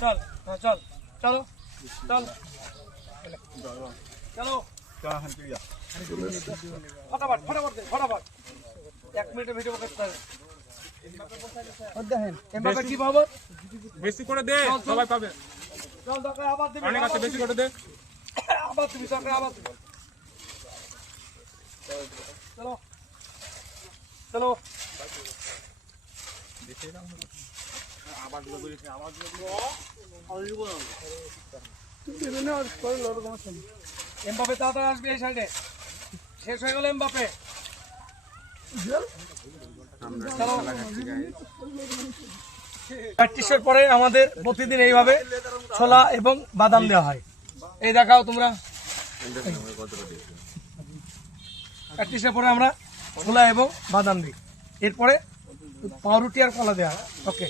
চল চল চলো চল চলো ফটাফট ফটাফট ফটাফট 1 মিনিটের ভিডিও করতে হবে। দেখেন এমবাপে কি পাবো, বেশি করে দে, সবাই পাবে। চল দরকার আবার দিবি, অনেক আছে, বেশি করে দে, আবার দিবি দরকার আবার দিবি। চলো চলো এমবাপে তাড়াতাড়ি আসবে এই সাইডে, শেষ হয়ে গেল এমবাপে। প্র্যাকটিসের পরে আমাদের প্রতিদিন এইভাবে ছোলা এবং বাদাম দেওয়া হয়। এই দেখাও তোমরা, প্র্যাকটিসের পরে আমরা ছোলা এবং বাদাম দিই, এরপরে পাউরুটি আর কলা দেওয়া হয়। ওকে।